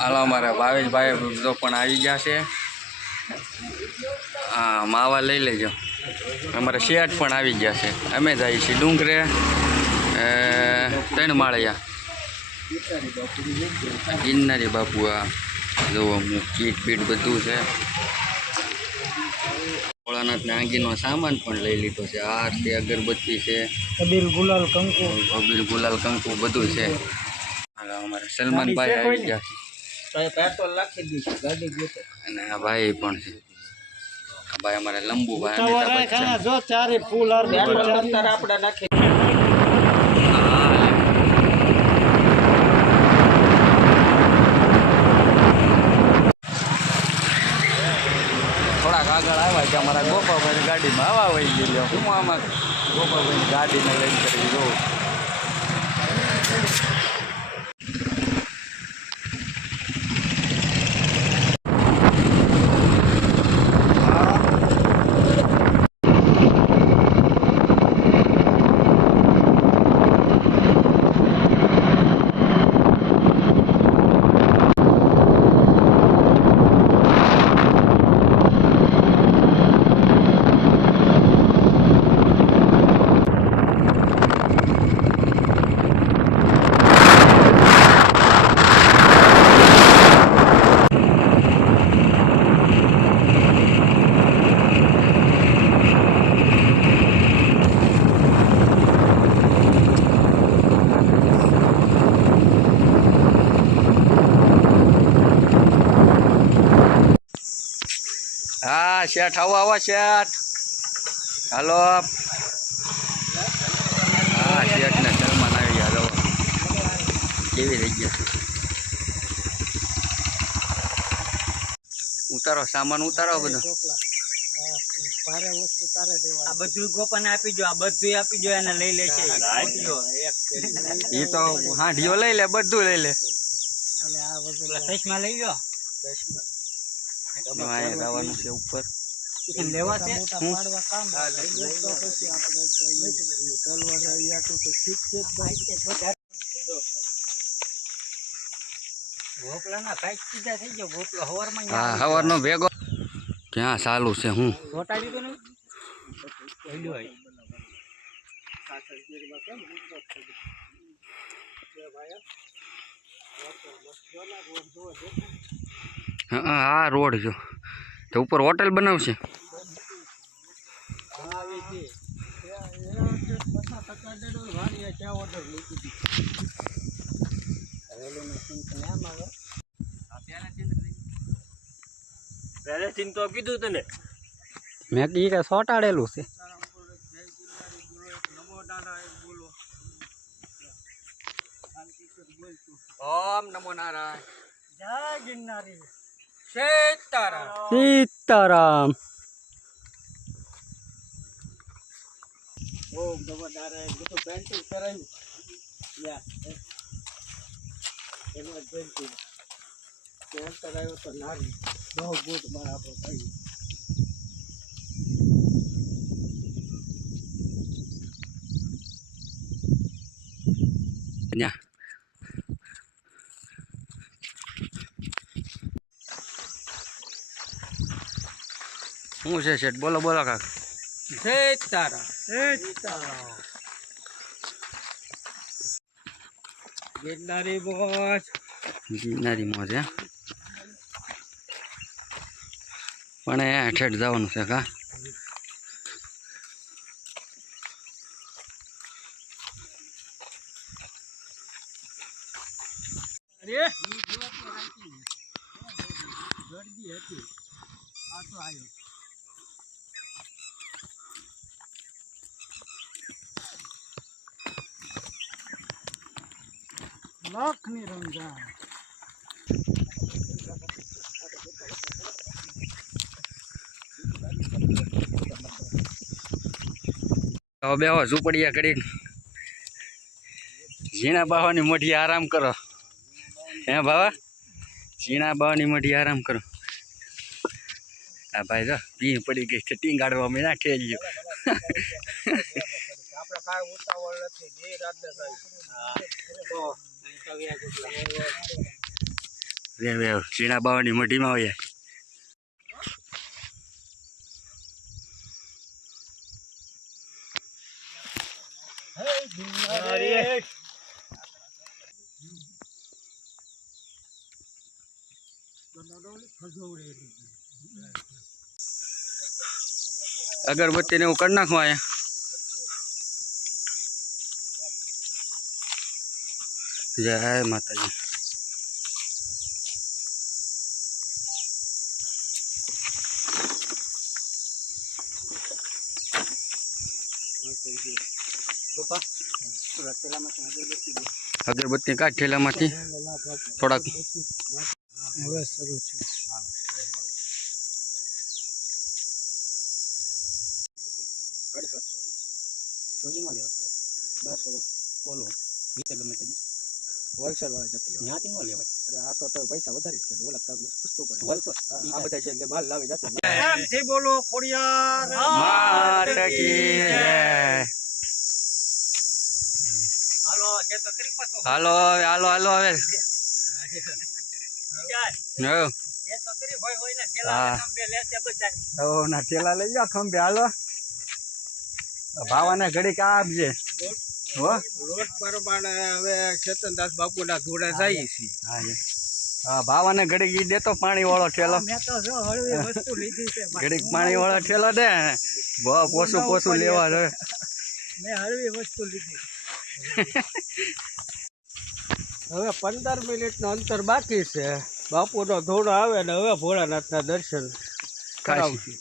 હાલો અમારા ભાવેશભાઈ તો પણ આવી ગયા છે. હા માવા લઈ લેજો. અમારા શિયાટ પણ આવી ગયા છે. અમે જઈએ છીએ ડુંગરે ત્રણ માળિયા. ગિરનારી બાપુ આ જોવો હું કીટ પીટ બધું છે. ભોળાનાથને આંગીનો સામાન પણ લઈ લીધો છે. હાર છે અગરબત્તી છે. અબીલ ગુલાલ કંકુ. અબીલ ગુલાલ કંકુ બધું છે. હાલો અમારે સલમાનભાઈ આવી ગયા છે. અને આ ભાઈ પણ છે. ભાઈ અમારે અમિતાભ બચ્ચન. જો ચારે ફૂલ આપણે નાખી. થોડાક આગળ આવ્યા કે અમારા ગોપાભાઈ ગાડીમાં. આવા વહી ગયેલો. હું આમાં ગોપાભાઈ ગાડીને લઈને કરી જોઉં હા શેઠ આવો આવો શેઠ. હાલો. હા શેઠ ને સલમાન આવી ગયા જો કેવી રહી ગયા? ઉતારો સામાન ઉતારો બધો. ભારે વસ્તુ તારે દેવા આ બધું ગોપાને આપી જો આ બધું આપી જો એને લઈ લે છે એ તો હાંડીઓ લઈ લે બધું લઈ લે. એટલે આ બધું ચશ્મા લઈ લો અહીંયા જવાનું છે ઉપર. ચિકન લેવા છે હું? કામ તો પછી આપણે તલવાર અહીંયા તો ઠીક છે ગોપલા ના કાંઈક સીધા થઈ ગયો ગોપલો હવારમાં હા સવારનો ભેગો ક્યાં ચાલુ છે હું ચોટાડી તો ને પહેલું હોય હા આ રોડ જો તો ઉપર હોટેલ બનાવશે. તો કીધું તને. મેં કીધું કે સોટાડેલું છે. ઓમ નમો નારાયણ. જય ગિરનારી. સીતારામ. સીતારામ. ઓમ નમો નારાયણ બધું પેન્ટિંગ કરાયું. યા એમાં પેન્ટિંગ પેન્ટ કરાયો તો નારી. બહુ બૂટ મારા આપણો ભાઈ. શું છે શેઠ? બોલો બોલો કાક. સીતારામ સીતારામ ગિરનારી બોસ ગિરનારી મોજ હે? પણ એ હેઠેઠ જવાનું છે કા? અરે! હતી. આ તો આવ્યો લાખની રમજાન હવે બેહો ઝૂંપડિયા કરી ઝીણા બાવાની મોઢી આરામ કરો. હે બાવા? ઝીણા બાવાની મોઢી આરામ કરો. આ ભાઈ જો પી પડી ગઈ છે ટીંગાડવા મેં ના ઠેલ્યો આપણે કાંઈ ઉતાવળ નથી જે રાત તો વે વે ઝીણા બાવાની મઢીમાં અગરબત્તી અગરબત્તીને હું કરી નાખું અહીંયા. જય માતાજી અગરબત્તી કાઢ ઠેલામાંથી થોડાક હવે શરૂ છે હોલસેલ વાળા જતી ત્યાંથી ન લેવાય. આ તો તો પૈસા વધારે જ છે ઓલા સસ્તું પડે. આ બધા છે એટલે માલ લાવે જતો. એમ છે બોલો ખોડિયાર. માતા કી હાલો કે તો કરી પાછો. હાલો હવે હાલો હાલો હવે. તો કરી હોય હોય ને. ખેલા ખંભે લેશે બધા હવ ના ઠેલા લઈ જાઓ ખંભે. હાલો. ભાવાને ઘડીક આપજે. રોડ પ્રમાણે હવે ચેતનદાસ બાપુના ધોળે જઈએ છીએ. ભાવાને ઘડીક ઈ દેતો પાણી વાળો ઠેલો તો જો હળવી વસ્તુ લીધી છે ઘડીક પાણી વાળો ઠેલો દે. બહુ પોસું પોસું લેવા છે મેં હળવી વસ્તુ લીધી. હવે પંદર મિનિટનું અંતર બાકી છે. બાપુનો ધોળો આવે ને હવે ભોળાનાથના દર્શન કરાવશું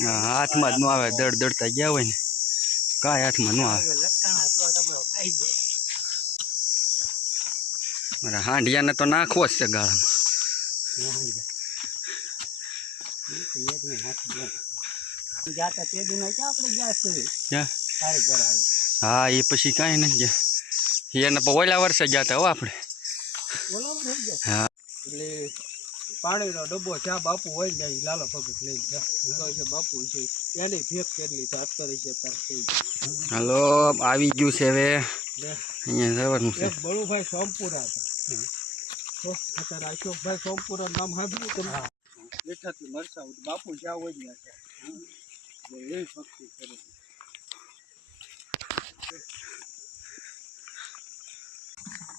હા, હાથમાં જ ન આવે દડ દડતા ગયા હોય ને. કાંઈ હાથમાં ન આવે. મારા હાંડિયાને તો નાખવો જ છે ગાળામાં. ગયા હા એ પછી કાંઈ નથી ગયા. એને ઓલા વર્ષે ગયા હતા હો આપણે. હા. એટલે પાણીનો ડબ્બો ચા બાપુ હોય ને લાલો પગ લઈ જા બાપુ છે. એની ભેગ કેટલી છે? કરી છે હલો આવી ગયું છે હવે. અહીંયા જવાનું છે. બળુભાઈ સોમપુરા હતા તો અશોકભાઈ સોમપુરા નામ સાંભળ્યું તમે બેઠાથી મરસા બાપુ જ્યાં હોય ત્યાં છે. એ ભક્તિ કરે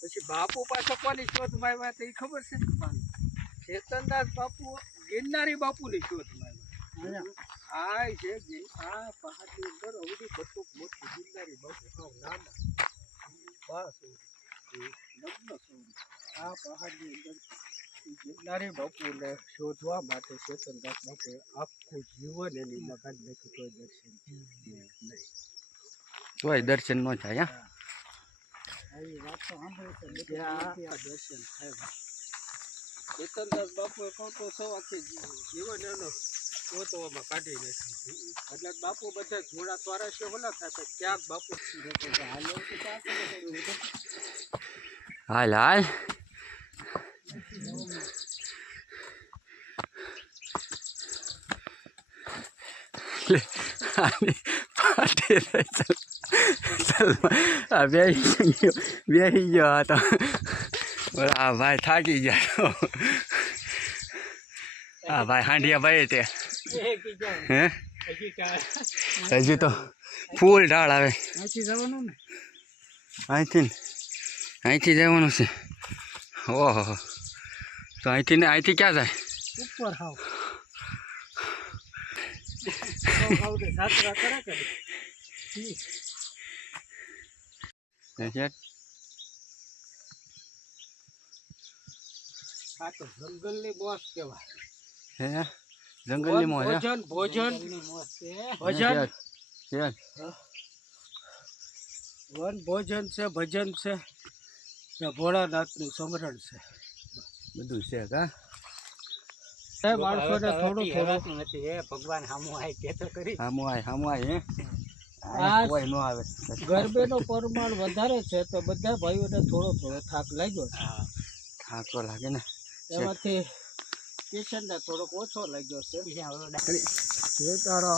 પછી બાપુ પાછો કોની શોધમાં આવ્યા એ ખબર છે? ચેતનદાસ બાપુ ગિરનારી બાપુની શોધમાં આવ્યા આ છે જે આ પહાડની અંદર અવધી બટુક મોટું ગિરનારી બહુ નાના. બસ લગ્ન સૌરી. આ પહાડની અંદર ગિરનારી બાપુને શોધવા માટે ચેતનદાસ બાપુએ આખું જીવન એની મકાન નથી કોઈ દર્શન. નહીં તોય દર્શન ન થાય હા? વાત તો સાંભળે છે. આ દર્શન થાય. ચેતનદાસ બાપુએ કહું તો સૌ આખી જીવન એનો ગોતવામાં કાઢી નાખી એટલે બાપુ બધા જોડા ચોરાશી થાય તો ક્યાંક બાપુ હાલો તો? હાલ આની રહી ચાલ. આ બેસી ગયો બેસી ગયો તો. ભાઈ થાકી ગયા આ ભાઈ હાંડિયા ભાઈ તે. હે? હજી તો ફૂલ ઢાળ આવે. અહીંથી જવાનું ને અહીંથી જવાનું છે. ઓહો. તો અહીંથી ને અહીંથી ક્યાં જાય? ઉપર હાવ? આ તો જંગલની બોસ કહેવાય. હે? જંગલની મોજ હે? ભોજન ભોજન. ભજન. ભજન વન ભોજન છે ભજન છે. ને ભોળાનાથનું સમરણ છે. બધું છે કા? એ માણસોને થોડું થોડું ભગવાન સામું આય કે તો કરી હામું આય હામું આય હે? આ કોઈ ન આવે. ગરબીનું પ્રમાણ વધારે છે તો બધા ભાઈઓને થોડો થોડો થાક લાગ્યો થાક હા તો લાગે ને. એમાંથી કિશનને થોડોક ઓછો લાગ્યો છે. તારો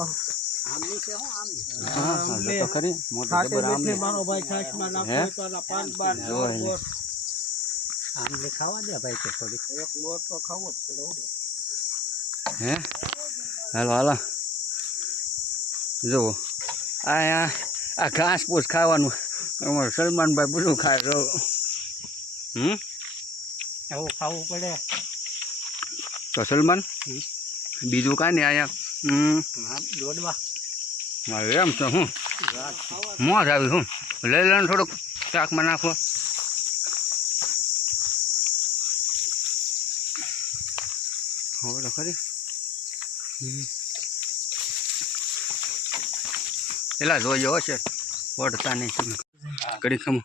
આમની છે હું આમની. હા હા તો ખરી. મોટું જબર આમ મારો ભાઈ છાશમાં નાખો તો આના પાન બાન જોવાય ગોળ ગોળ. આંબલી ખાવા દે ભાઈ કે થોડી એક તો ખાવો જ પડે હે. હાલો હાલો. જુઓ. આ આ ઘાસ પૂસ ખાવાનું. અમારે સલમાનભાઈ બધું ખાય જો હમ? એવું ખાવું પડે. તો સલમાન બીજું કાંઈ નહીં અહીંયા. દોડવા. મારે એમ તો હું. મોજ આવી હું. લઈ લે ને થોડુંક શાકમાં નાખો હવે તો ખરી. પેલા જોજો હશે પડતા નહીં. તમે કરી ખમો.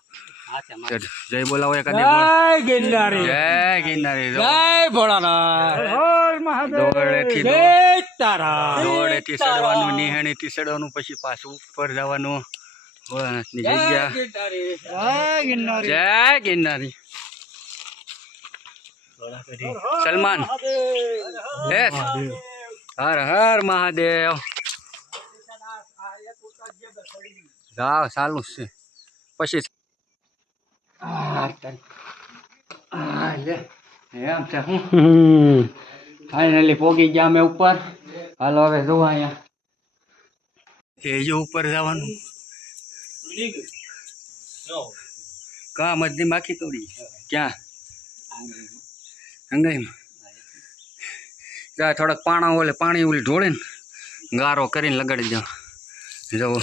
જય બોલાવો એકાદ જય ગિરનારી. જય ગિરનારી જય ભોળાનાથ. દોડેથી જય તારા દોડેથી ચડવાનું નિહાણીથી ચડવાનું પછી પાછું ઉપર જવાનું. ભોળાનાથની જગ્યા. જય ગિરનારી. જય ગિરનારી. સલમાન. હર હર મહાદેવ. જાઓ ચાલુ છે. પછી આ લે એમ છે હું ફાઇનલી પોગી ગયા અમે ઉપર હાલો હવે જો અહીંયા એ જો ઉપર જવાનું. કા મજની માખી તોડી ક્યાં? અંગાઈમાં જા થોડાક પાણા ઓલે પાણી ઓલી ઢોળે ને ગારો કરીને લગાડી જાઓ જવો.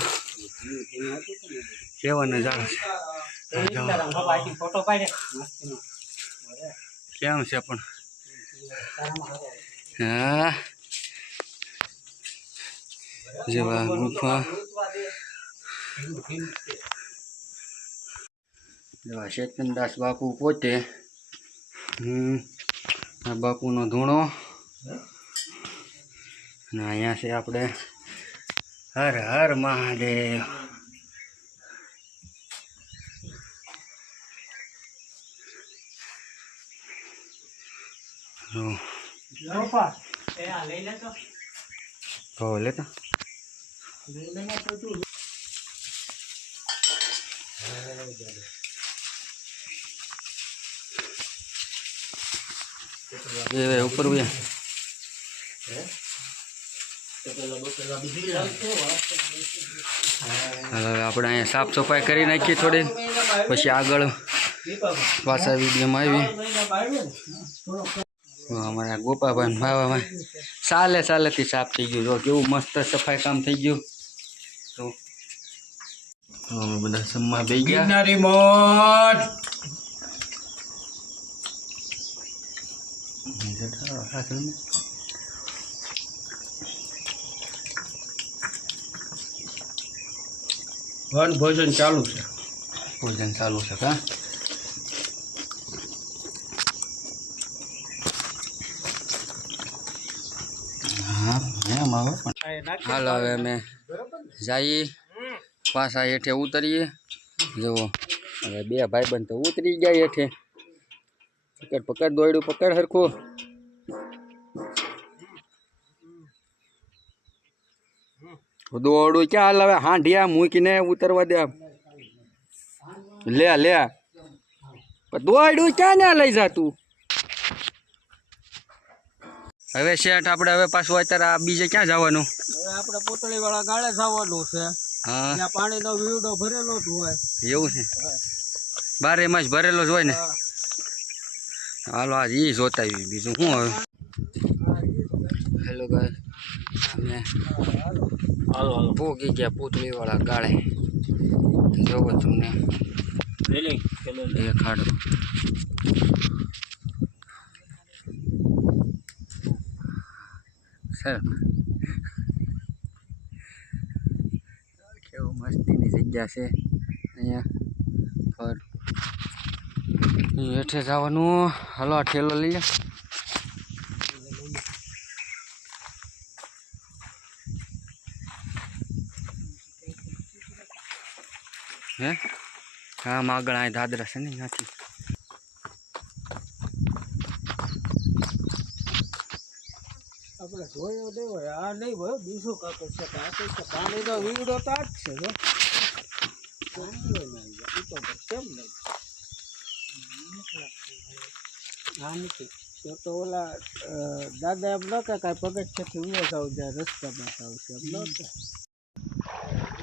કેવાને જાણ છે. કેમ છે પણ? હા. જેવા ગુફા. જેવા શેતનદાસ બાપુ પોતે. હમ. આ બાપુનો ધૂણો. અને અહીંયા છે આપણે હર હર મહાદેવ. જો લેતો એ ઉપર ઉયા હવે આપણે અહીંયા સાફ સફાઈ કરી નાખીએ થોડી પછી આગળ પાછા વિડીયોમાં આવી અમારા ગોપાભાઈ ભાવામાં સાલે સાલેથી સાફ થઈ ગયું. જો કેવું મસ્ત સફાઈ કામ થઈ ગયું. તો અમે બધા સમમાં બે ગયા. વન ભોજન ચાલુ છે. ભોજન ચાલુ છે કા હા આવે હાલ, હવે અમે જઈએ. પાછા હેઠે ઉતરીએ. જુઓ, હવે બે ભાઈબંધ તો ઉતરી ગયા હેઠે. પકડ પકડ દોડ્યું પકડ હરખું. દોડું ક્યાં હાલ હવે હાંઢિયા મૂકીને ઉતરવા દે લે લે. પણ દોડું ક્યાં ના લઈ જા તું હવે શેઠ આપણે હવે પાછું અત્યારે આ બીજે ક્યાં જવાનું? હવે આપણે પોતળી વાળા ગાળે જવાનું છે. હા. ત્યાં પાણીનો વીડો ભરેલો જ હોય. એવું છે? બારે માસ ભરેલો જ હોય ને? હાલો આજ એ જોતા આવી બીજું શું હવે? હેલો ગાય અમે પોગી ગયા પૂતળી વાળા ગાળે. જોવો તમને. દેખાડો સર કેવું મસ્તીની જગ્યા છે અહીંયા. પર હેઠે જવાનું. હાલો ઠેલો લઈ લે હે હા માગણા આ દાદરા છે ને, ત્યાંથી આપણે જોયો નહીં હોય બીજું કાંક છે કે આ કંઈક તો તો જ છે, જો. કેમ નહીં? હા, નથી. તો ઓલા દાદા એમ ન કે કાંઈ પગથિયાથી ઉયો જાવ જ્યાં રસ્તામાં થાવ છે, એમ ન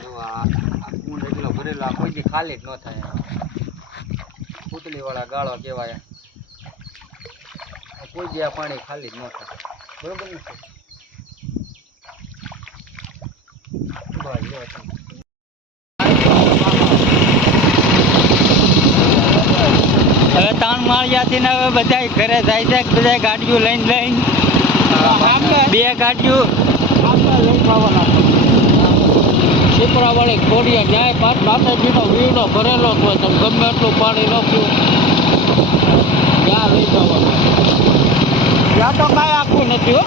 જો ખાલી જ ન થાય. પૂતળી વાળા ગાળો કહેવાય. આ કોઈ આ પાણી ખાલી જ ન થાય. બરોબર ને બસ જો તમે. હવે ત્રણ માળિયાથી ને હવે બધા ઘરે જાય છે બધા ગાડીઓ લઈને લઈને. બે ગાડીઓ. આપણે લઈ જવાના છીપરા વાળી ખોડિયા ન્યાય પાછ માતાજીનો વીડો ભરેલો હોય તમે ગમે એટલું પાણી નાખ્યું ત્યાં લઈ જવાનું? ત્યાં તો કાંઈ આખું નથી હો.